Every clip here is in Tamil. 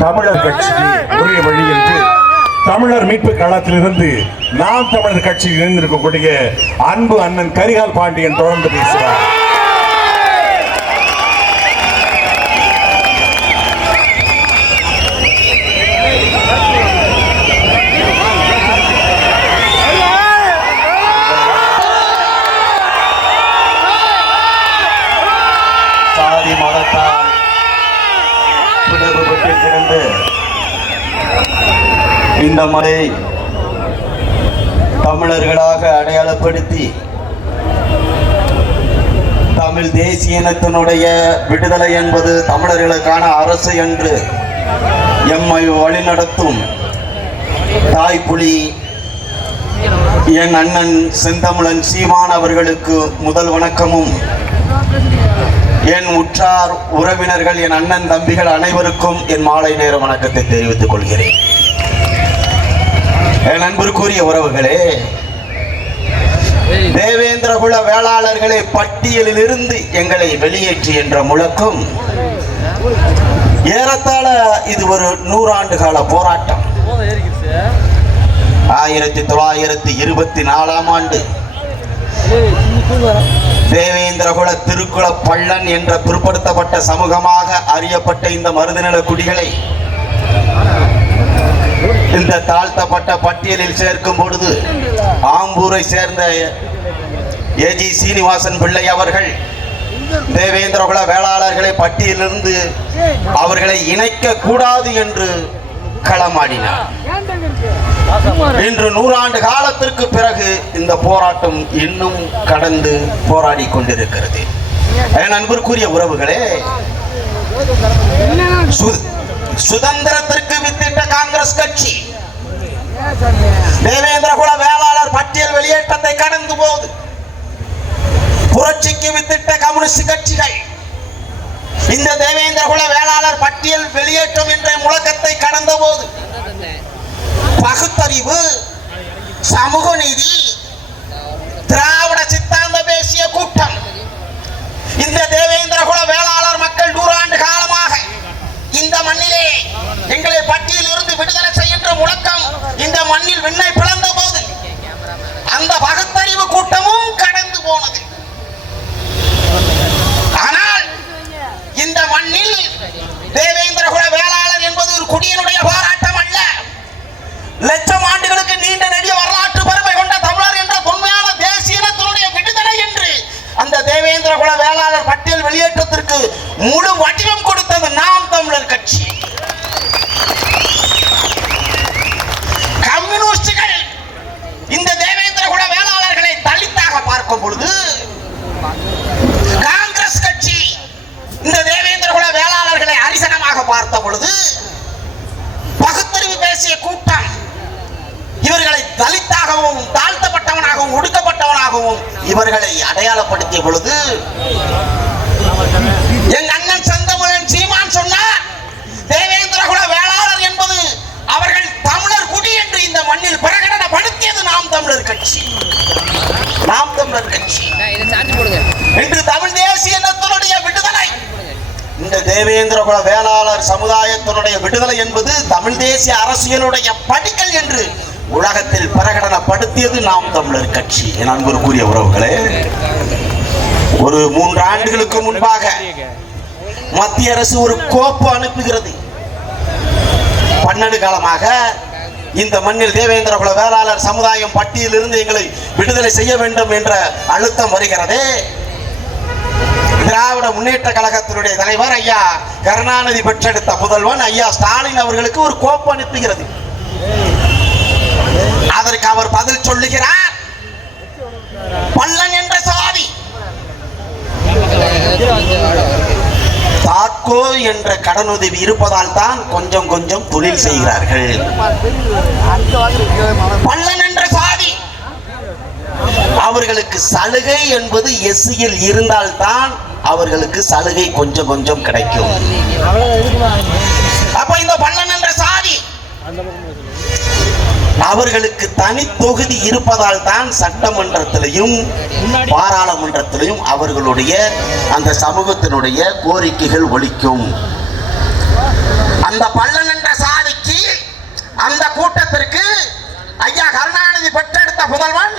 தமிழர் கட்சி உரிய வழி என்று தமிழர் மீட்பு களத்திலிருந்து நாம் தமிழர் கட்சியில் இணைந்திருக்கக்கூடிய அன்பு அண்ணன் கரிகால் பாண்டியன் தொடர்ந்து பேசுகிறார். சாதி மதத்தால் வைத்திருந்து இந்த மலை தமிழர்களாக அடையாளப்படுத்தி தமிழ் தேசிய இனத்தினுடைய விடுதலை என்பது தமிழர்களுக்கான அரசு என்று எம்மை வழிநடத்தும் தாய்ப்புலி என் அண்ணன் செந்தமிழன் சீமான் அவர்களுக்கு முதல் வணக்கமும். என் உற்றார் உறவினர்கள் என் அண்ணன் தம்பிகள் அனைவருக்கும் என் மாலை நேர வணக்கத்தை தெரிவித்துக் கொள்கிறேன். என் அன்பிற்குரிய உறவுகளே தேவேந்திரகுல வேளாளர்களை பட்டியலில் இருந்து எங்களை வெளியேற்றி என்ற முழக்கம் ஏறத்தாழ இது ஒரு நூறாண்டு கால போராட்டம். ஆயிரத்தி தொள்ளாயிரத்தி இருபத்தி நாலாம் ஆண்டு தேவேந்திரகுல திருக்குல பள்ளன் என்ற பிற்படுத்தப்பட்ட சமூகமாக அறியப்பட்ட இந்த மருதநில குடிகளை இந்த தாழ்த்தப்பட்ட பட்டியலில் சேர்க்கும் பொழுது ஆம்பூரை சேர்ந்த ஏஜி சீனிவாசன் பிள்ளை அவர்கள் தேவேந்திரகுல வேளாளர்களை பட்டியலிருந்து அவர்களை இணைக்க கூடாது என்று களமாடினார் இன்று நூறாண்டு காலத்திற்கு பிறகு இந்த போராட்டம் இன்னும் கடந்து போராடி கொண்டிருக்கிறது. என் அன்பிற்குரிய உறவுகளே சு- சுதந்திரத்திற்கு வித்திட்ட காங்கிரஸ் கட்சி தேவேந்திர குல வேளாளர் பட்டியல் வெளியேற்றத்தை கடந்து போகுது. புரட்சிக்கு வித்திட்ட கம்யூனிஸ்ட் கட்சிகள் இந்த தேவேந்திர குல வேளாளர் பட்டியல் வெளியேற்றம் என்ற முழக்கத்தை கடந்த போது பகுத்தறிவு சமூக நீதி திராவிட சித்தாந்த பேசிய கூட்டம் இந்த தேவ குல வேளாளர் மக்கள் நூறாண்டு காலமாக இந்த மண்ணிலே எங்களை பட்டியலில் இருந்து விடுதலை செய்கின்ற முழக்கம் இந்த மண்ணில் விண்ணை பிளந்த போது அந்த பகுத்தறிவு கூட்டமும் கடந்து போனது ஆனால் இந்த மண்ணில் தேவேந்திர குல வேளாளர் என்பது ஒரு குடியினுடைய போராட்டம் அல்ல. லட்சம் ஆண்டுகளுக்கு நீண்ட நெடிய வரலாற்று பெருமை கொண்ட தமிழர் என்ற தொன்மையான தேசிய இனத்தினுடைய விடுதலை என்று அந்த தேவேந்திர குல வேளாளர் பட்டியல் வெளியேற்றத்திற்கு முழு வடிவம் கொடுத்தது நாம் தமிழர் கட்சி கம்யூனிஸ்டுகள் இந்த தேவேந்திர குல வேளாளர்களை தலித்தாக பார்க்கும் பொழுது காங்கிரஸ் கட்சி இந்த தேவேந்திர குல வேளாளர்களை அரிசனமாக பார்த்த பொழுது பகுத்தறிவு பேசிய கூட்டம் இவர்களை தலித்தாகவும் தாழ்த்தப்பட்டவனாகவும் ஒடுக்கப்பட்டவனாகவும் இவர்களை அடையாளப்படுத்திய பொழுது என் அண்ணன் சந்தமலன் சீமான் சொன்னார் தேவேந்திர குல வேளாளர் என்பது அவர்கள் தமிழர் குடி என்று இந்த மண்ணில் பிரகடனப்படுத்தியது நாம் தமிழர் கட்சி. நாம் தமிழர் கட்சி. இன்று தமிழ் தேசிய இனத்தினுடைய விடுதலை. இந்த தேவேந்திர குல வேளாளர் சமுதாயத்தினுடைய விடுதலை என்பது தமிழ் தேசிய அரசியலுடைய படிக்கல் என்று உலகத்தில் பிரகடனப்படுத்தியது நாம் தமிழர் கட்சி. என் கூறிய உறவுகளே ஒரு மூன்று ஆண்டுகளுக்கு முன்பாக மத்திய அரசு ஒரு கோப்பு அனுப்புகிறது. பன்னெண்டு காலமாக இந்த மண்ணில் தேவேந்திர குல வேளாளர் சமுதாயம் பட்டியலிருந்து எங்களை விடுதலை செய்ய வேண்டும் என்ற அழுத்தம் வருகிறதே. திராவிட முன்னேற்ற கழகத்தினுடைய தலைவர் ஐயா கருணாநிதி பெற்றெடுத்த முதல்வன் ஐயா ஸ்டாலின் அவர்களுக்கு ஒரு கோப்பு அனுப்புகிறது. அதற்கு அவர் பதில் சொல்லுகிறார். பல்லன் என்ற சாதி. தாக்கோ என்ற கடனுதவி இருப்பதால் தான் கொஞ்சம் கொஞ்சம் தொழில் செய்கிறார்கள். பல்லன் என்ற சாதி. அவர்களுக்கு சலுகை என்பது எஸ்சியில் இருந்தால்தான் அவர்களுக்கு சலுகை கொஞ்சம் கொஞ்சம் கிடைக்கும். அப்ப இந்த பல்லன் என்ற சாதி. அவர்களுக்கு தனி தொகுதி இருப்பதால் தான் சட்டமன்றத்திலையும் பாராளுமன்றத்திலையும் அவர்களுடைய அந்த சமூகத்தினுடைய கோரிக்கைகள் ஒலிக்கும். அந்த பள்ளன் என்ற சாதிக்கு அந்த கூட்டத்திற்கு ஐயா கருணாநிதி பெற்றெடுத்த முதல்வன்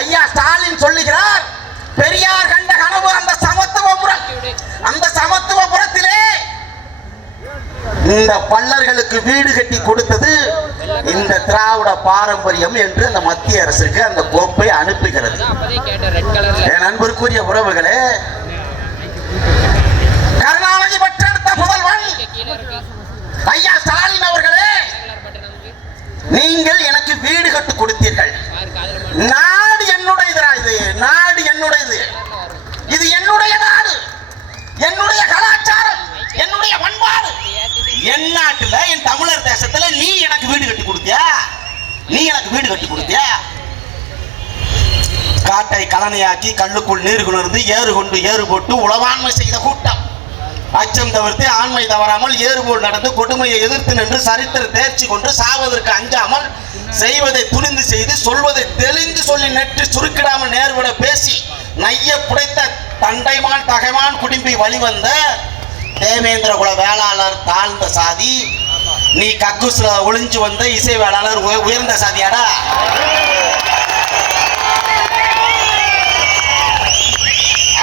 ஐயா ஸ்டாலின் சொல்லுகிறார் பெரியார் கண்ட கனவு அந்த சமத்துவபுரம் அந்த சமத்துவபுரத்திலே இந்த பல்லர்களுக்கு வீடு கட்டி கொடுத்தது இந்த திராவிட பாரம்பரியம் என்று அந்த மத்திய அரசுக்கு அந்த கோப்பை அனுப்புகிறது. என் அன்பிற்குரிய உறவுகளே கருணாநிதி பெற்றெடுத்த இருக்கா. ஐயா ஸ்டாலின் அவர்களே நீங்கள் எனக்கு வீடு கட்டு கொடுத்தீர்கள். நாடு என்னுடையதுடா இது. நாடு என்னுடையது. இது என்னுடைய நாடு என்னுடைய கலாச்சாரம் என்னுடைய பண்பாடு என் நாட்டுல என் தமிழர் தேசத்துல நீ எனக்கு வீடு கட்டி கொடுத்தியா நீ எனக்கு வீடு கட்டி கொடுத்தியா? காட்டை கலனையாக்கி கல்லுக்குள் நீர் குணர்ந்து ஏறு கொண்டு ஏறு போட்டு உளவாண்மை செய்த கூட்டம். அச்சம் தவிர்த்து ஆண்மை தவறாமல் ஏறுபோல் நடந்து கொடுமையை எதிர்த்து நின்று சரித்திர தேர்ச்சி கொண்டு சாவதற்கு அஞ்சாமல் செய்வதை துணிந்து செய்து சொல்வதை தெளிந்து சொல்லி நெற்றி சுருக்கிடாமல் நேர்விட பேசி நைய புடைத்த தண்டைமான் தகைமான் குடிம்பி வழிவந்த தேவேந்திர குல வேளாளர் தாழ்ந்த சாதி நீ கக்குஸ்ல ஒளிஞ்சு வந்த இசை வேளாளர் உயர்ந்த சாதியாடா.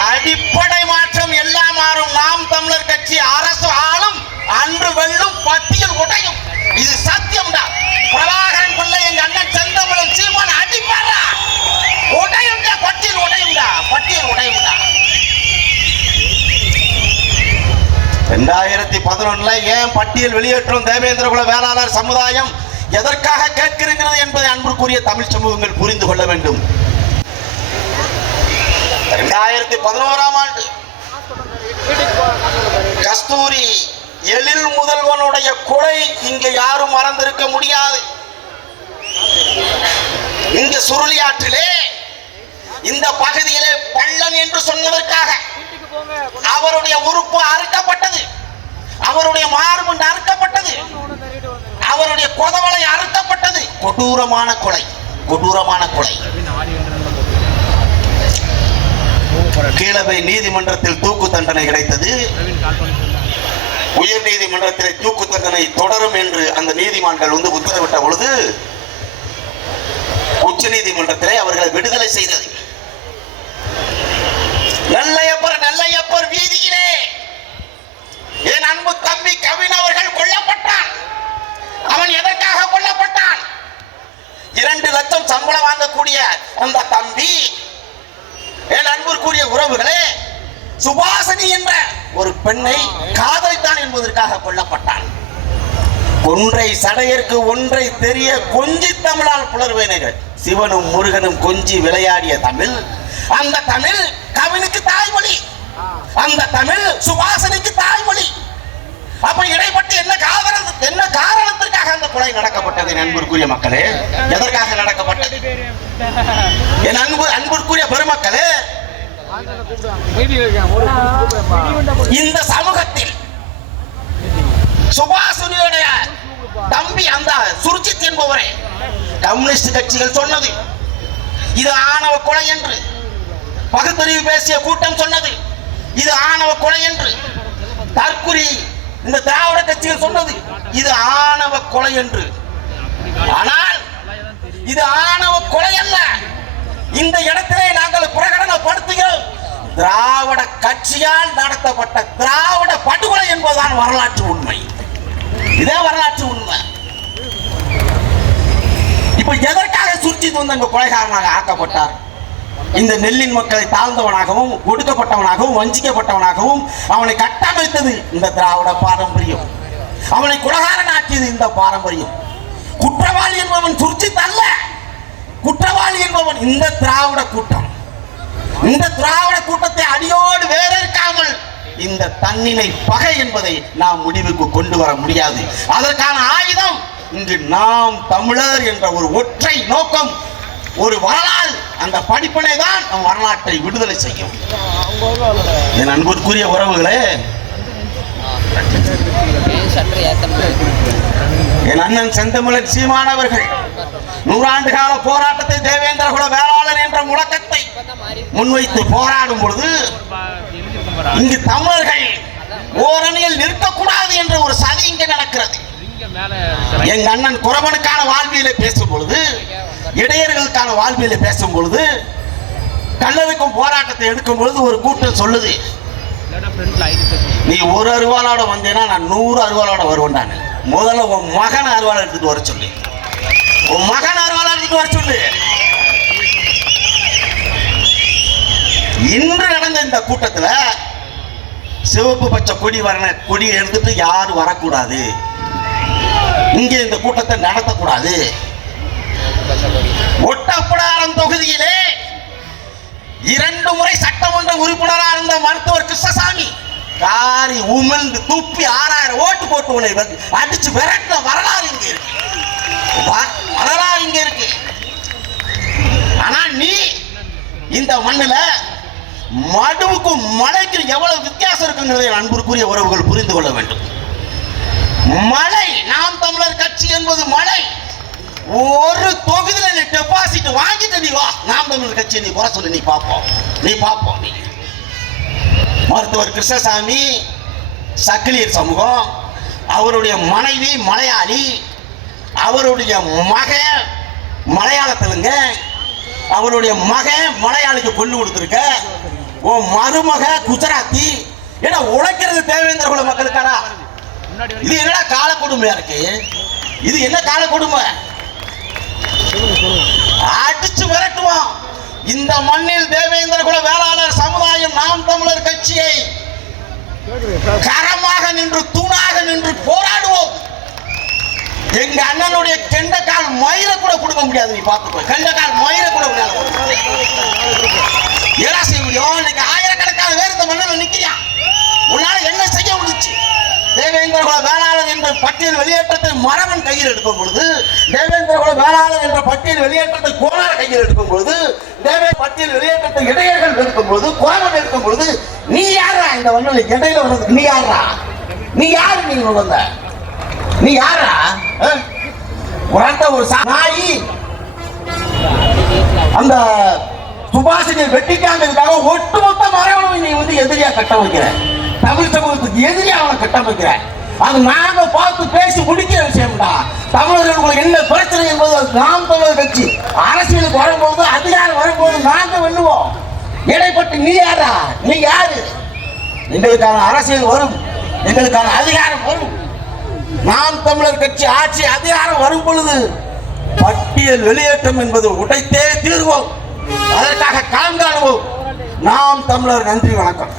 அடிப்படை மாற்றம் எல்லாம் மாறும். நாம் தமிழர் கட்சி அரசு ஆளும் அன்று வெல்லும் பட்டியல் உடையும். இது சத் ரெண்டாயிரத்தி பதினொன்னுல ஏன் பட்டியல் வெளியேற்றும் தேவேந்திர குல வேளாளர் சமுதாயம் எதற்காக கேட்கிறது என்பதை அன்புக்குரிய தமிழ் சமூகங்கள் புரிந்து கொள்ள வேண்டும். இரண்டாயிரத்தி பதினோராம் ஆண்டு கஸ்தூரி எழில் முதல்வனுடைய கொலை இங்க யாரும் மறந்திருக்க முடியாது. இந்த சுருளியாற்றிலே இந்த பகுதியிலே பள்ளன் என்று சொன்னதற்காக அவருடைய உறுப்பு அறுக்கப்பட்டது. அவருடைய மார்பு அறுக்கப்பட்டது அவருடைய கொதவலை அறுக்கப்பட்டது. கொடூரமான கொலை. கொடூரமான கொலை. கீழவை நீதிமன்றத்தில் தூக்கு தண்டனை கிடைத்தது. உயர் நீதிமன்றத்தில் தூக்கு தண்டனை தொடரும் என்று அந்த நீதிமான்கள் வந்து உத்தரவிட்ட பொழுது உச்ச நீதிமன்றத்திலே அவர்களை விடுதலை செய்தது. நெல்லையப்பர் நெல்லையப்பர் வீதியிலே என் அன்பு தம்பி கவின் அவர்கள் கொல்லப்பட்டான். அவன் எதற்காக கொல்லப்பட்டான்? இரண்டு லட்சம் சம்பளம் வாங்கக்கூடிய அந்த தம்பி என் அன்பிற்குரிய உறவுகளே சுபாசனி என்ற ஒரு பெண்ணை காதலித்தான் என்பதற்காக கொல்லப்பட்டான். ஒன்றை சடையற்கு ஒன்றை தெரிய கொஞ்சி தமிழால் புலர்வேனைகள் சிவனும் முருகனும் கொஞ்சி விளையாடிய தமிழ். அந்த தமிழ் கவினுக்கு தாய்மொழி. அந்த தமிழ் சுவாசனைக்கு தாய்மொழி. அப்ப இடைப்பட்டு என்ன காரணம் என்ன காரணத்திற்காக அந்த கொலை நடக்கப்பட்டது என் அன்பிற்குரிய மக்களே? எதற்காக நடக்கப்பட்டது? என் அன்பு அன்பிற்குரிய பெருமக்களே இந்த சமூகத்தில் சுபாசுனியுடைய தம்பி அந்த சுருச்சித் என்பவரே கம்யூனிஸ்ட் கட்சிகள் சொன்னது. இது ஆணவ கொலை என்று பகுத்தறிவு பேசிய கூட்டம் சொன்னது. இது ஆணவ கொலை என்று. தற்குறி இந்த திராவிட கட்சிகள் சொன்னது இது ஆணவ கொலை என்று. ஆனால் இது ஆணவ கொலை அல்ல. இந்த இடத்திலே நாங்கள் பிரகடனப்படுத்துகிறோம். திராவிட கட்சியால் நடத்தப்பட்ட திராவிட படுகொலை என்பதுதான் வரலாற்று உண்மை. இதே வரலாற்று உண்மை. இப்ப எதற்காக சுற்றி வந்து அங்க கொலைகாரனாக ஆக்கப்பட்டார்? இந்த நெல்லின் மக்களை தாழ்ந்தவனாகவும் ஒடுக்கப்பட்டவனாகவும் வஞ்சிக்கப்பட்டவனாகவும் அவனை கட்டமைத்தது இந்த திராவிட பாரம்பரியம். அவனை குலகாரன் ஆக்கியது இந்த பாரம்பரியம். குற்றவாளி என்பவன் சுர்ஜித் அல்ல. குற்றவாளி என்பவன் இந்த திராவிட கூட்டம். இந்த திராவிட கூட்டத்தை அடியோடு வேற இருக்காமல் இந்த தன்னிலை பகை என்பதை நாம் முடிவுக்கு கொண்டு வர முடியாது. அதற்கான ஆயுதம் இங்கு நாம் தமிழர் என்ற ஒரு ஒற்றை நோக்கம் ஒரு வரலாறு. அந்த படிப்பினை தான் நம் வரலாற்றை விடுதலை செய்யும். என் அன்புக்குரிய உறவுகளே என் அண்ணன் செந்தமிழன் சீமானவர்கள் நூறாண்டு கால போராட்டத்தை தேவேந்திர குல வேளாளர் என்ற முழக்கத்தை முன்வைத்து போராடும் பொழுது இங்கு தமிழர்கள் ஓரணியில் நிற்கக்கூடாது என்ற ஒரு சதி இங்கு நடக்கிறது. எங்க அண்ணன் குறவனுக்கான வாழ்வியலை பேசும் பொழுது இடையர்களுக்கான வாழ்வியலை பேசும் பொழுது கல்லறுக்கும் போராட்டத்தை எடுக்கும் பொழுது ஒரு கூட்டம் சொல்லுது. நீ ஒரு அருவாளோட வந்தேன்னா நான் நூறு அருவாளோட வருவேன் நான். முதல்ல உன் மகன் அருவாளை எடுத்துட்டு வர சொல்லு. உன் மகன் அருவாளை எடுத்துட்டு வர சொல்லு. இன்று நடந்த இந்த கூட்டத்தில் சிவப்பு பச்சை கொடி வரண கொடி எடுத்துட்டு யாரும் வரக்கூடாது. இங்கே இந்த கூட்டத்தை நடத்தக்கூடாது. ஒட்டப்படாரம் தொகுதியிலே இரண்டு முறை சட்டமன்ற உறுப்பினராக இருந்த மருத்துவர் கிருஷ்ணசாமி காரி உமிழ்ந்து துப்பி ஆறாயிரம் ஓட்டு போட்டு உன்னை வந்து அடிச்சு விரட்டின வரலாறு இங்க இருக்கு. வ- வரலாறு இங்க இருக்கு. ஆனா நீ இந்த மண்ணுல மடுவுக்கும் மலைக்கும் எவ்வளவு வித்தியாசம் இருக்குங்கிறதை என் அன்பிற்குரிய உறவுகள் புரிந்து கொள்ள வேண்டும். மலை நாம் தமிழர் கட்சி என்பது மலை ஒரு தொகுதியில நீ டெபாசிட் வாங்கிட்டு நீ வா. நாம் தமிழர் கட்சி நீ குறை சொல்லு நீ பார்ப்போம். நீ பார்ப்போம் நீ. மருத்துவர் கிருஷ்ணசாமி சக்கிலியர் சமூகம் அவருடைய மனைவி மலையாளி அவருடைய மக மலையாளத்திலுங்க அவருடைய மகன் மலையாளிக்கு கொண்டு கொடுத்துருக்க உன் மருமக குஜராத்தி ஏன்னா உழைக்கிறது தேவேந்திர குல மக்களுக்காரா? இது என்னடா கால கொடுமையா இருக்கு? இது என்ன கால கொடுமை? அடிச்சு விரட்டுவோம் இந்த மண்ணில் தேவேந்திர குல வேளாளர் சமுதாயம் நாம் தமிழர் கட்சியை கரமாக நின்று தூணாக நின்று போராடுவோம். எங்க அண்ணனுடைய கெண்டக்கால் மயிரை கூட கொடுக்க முடியாது நீ பார்த்துக்கோ கெண்டக்கால் மயிரை கூட முடியாது. ஏடா செய்ய முடியும்? இன்னைக்கு ஆயிரக்கணக்கான பேர் இந்த மண்ணில் நிக்கிறான் உன்னால என்ன செய்ய முடிச்சு தேவேந்திர குல வேளாளர் என்ற பட்டியல் வெளியேற்றத்தை மரபன் கையில் எடுக்கும் பொழுது தேவேந்திர குல வேளாளர் என்ற பட்டியல் வெளியேற்றத்தை கோணார் கையில் எடுக்கும் பொழுது தேவே பட்டியல் வெளியேற்றத்தை இடையர்கள் எடுக்கும் பொழுது குறவன் எடுக்கும் பொழுது நீ யாரா இந்த மண்ணில் இடையில வர்றதுக்கு நீ யாரா நீ யாரு நீ வந்த? நீ யாரா அஹ்? உரத்த ஒரு நாயி. அந்த சுபாஷினை வெட்டிக்காங்கிறதுக்காக ஒட்டுமொத்த மரபணு நீ வந்து எதிரியா வைக்கிறேன் தமிழ் சமூகத்துக்கு எதிரே அவனை கட்டமைக்கிற அது நாங்க பார்த்து பேசி முடிக்கிற விஷயம்டா. தமிழர்களுக்கு என்ன பிரச்சனை என்பது அது நாம் தமிழர் கட்சி. அரசியலுக்கு வரும்போது அதிகாரம் வரும்போது நாங்க வெல்லுவோம். இடைப்பட்டு நீ யாரா நீ யாரு? எங்களுக்கான அரசியல் வரும். எங்களுக்கான அதிகாரம் வரும். நாம் தமிழர் கட்சி ஆட்சி அதிகாரம் வரும் பொழுது பட்டியல் வெளியேற்றம் என்பது உடைத்தே தீர்வோம். அதற்காக கலந்தாடுவோம். காணுவோம் நாம் தமிழர் நன்றி வணக்கம்.